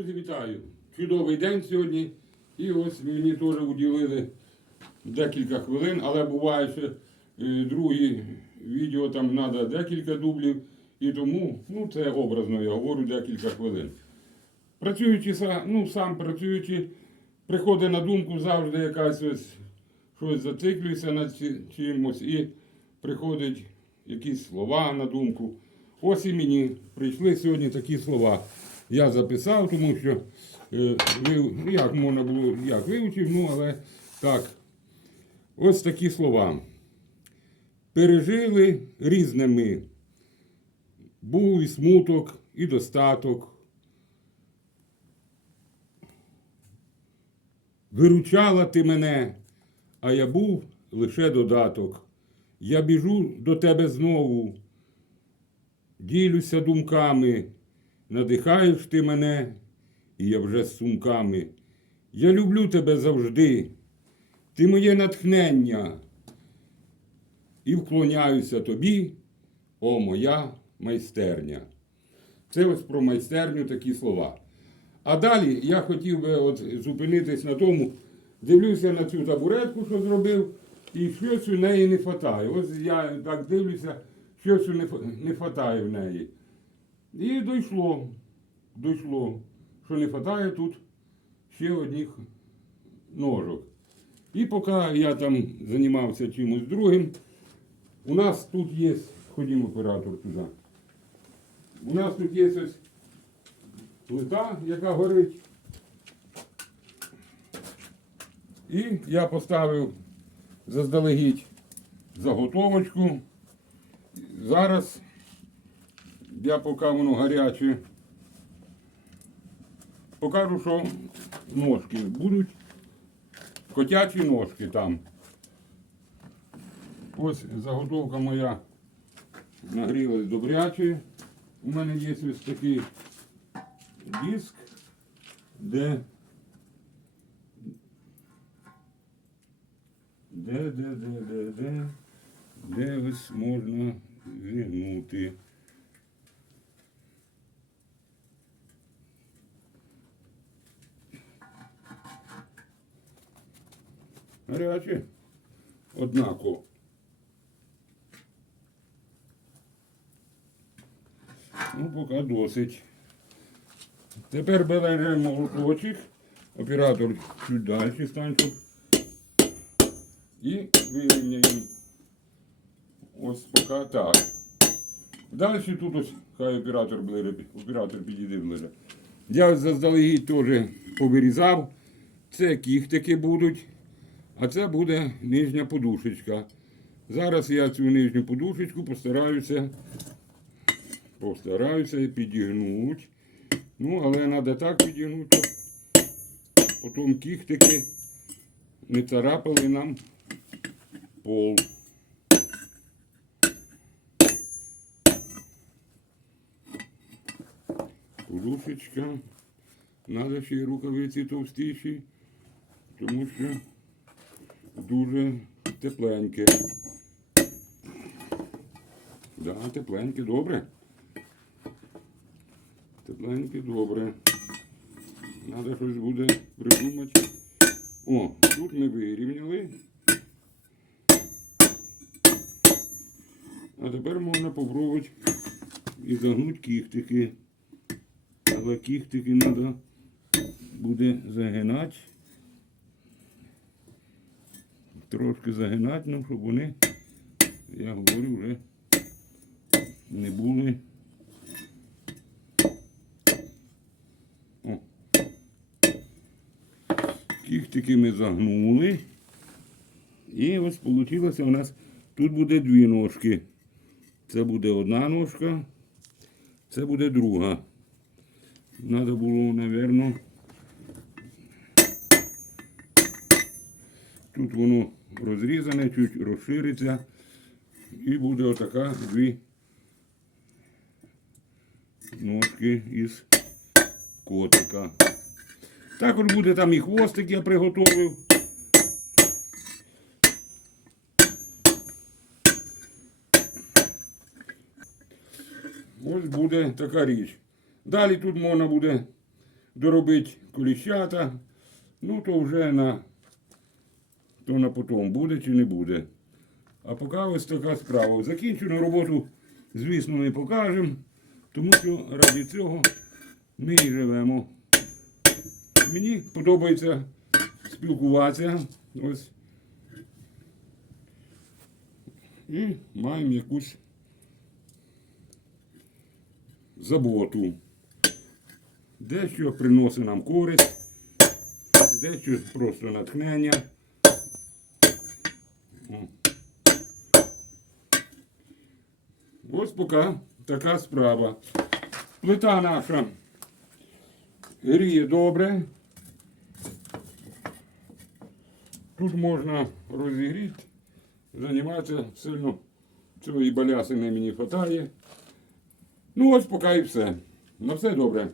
Друзі, вітаю! Чудовий день сьогодні. І ось мені теж уділили декілька хвилин, але буває, що е, другі відео там треба декілька дублів. І тому, ну це образно, я говорю декілька хвилин. Працюючи ну, сам працюючи, приходить на думку завжди якась ось щось зациклюється над чимось і приходять якісь слова на думку. Ось і мені прийшли сьогодні такі слова. Я записав, тому що е, як можна було, як вивчив, ну але так. Ось такі слова. Пережили різне ми. Був і смуток, і достаток. Виручала ти мене, а я був лише додаток. Я біжу до тебе знову, ділюся думками, надихаєш ти мене, і я вже з сумками. Я люблю тебе завжди, ти моє натхнення, і вклоняюся тобі, о моя майстерня. Це ось про майстерню такі слова. А далі я хотів би от зупинитись на тому, дивлюся на цю табуретку, що зробив, і щось у неї не вистачає. Ось я так дивлюся, щось не вистачає в неї. І дійшло, дійшло, що не вистачає тут ще одних ножок. І поки я там займався чимось другим, у нас тут є, ходімо оператор туди. У нас тут є ось плита, яка горить. І я поставив заздалегідь заготовочку. Зараз я поки воно гаряче, покажу, що ножки будуть котячі ножки там. Ось заготовка моя нагрілась добряче. У мене є ось такий диск, де де, де, де, де, де, де ось можна зігнути. Гаряче. Однаково. Ну, поки досить. Тепер беремо молоточок, оператор чуть далі стань, щоб і вирівняємо. Ось поки так. Далі тут ось хай оператор ближе, оператор підійде ближе. Я заздалегідь теж повирізав. Це кіхтики будуть, а це буде нижня подушечка. Зараз я цю нижню подушечку постараюся постараюся підігнути. Ну, але треба так підігнути, щоб потім кіхтики не царапали нам пол. Подушечка. Треба ще й рукавиці товстіші, тому що дуже тепленьке. Да, тепленьке, добре. Тепленьке, добре. Треба щось буде придумати. О, тут ми вирівняли. А тепер можна попробувати і загнути кіхтики. Але кіхтики треба буде загинати. Трошки загинати, ну, щоб вони, я говорю, вже не були. О. Кіхтики ми загнули. І ось вийшло у нас тут буде дві ножки. Це буде одна ножка, це буде друга. Треба було, мабуть, тут воно розрізане, чуть розшириться. І буде отака дві ножки із котика. Також буде там і хвостик я приготовив. Ось буде така річ. Далі тут можна буде доробити коліщата. Ну, то вже на, то на потом буде чи не буде. А поки ось така справа. Закінчену роботу, звісно, не покажемо, тому що раді цього ми і живемо. Мені подобається спілкуватися. Ось. І маємо якусь заботу. Дещо приносить нам користь, дещо просто натхнення. О. Ось поки така справа. Плита наша гріє добре. Тут можна розігріти, займатися сильно. Цієї балясини мені вистачає. Ну ось поки і все. На все добре.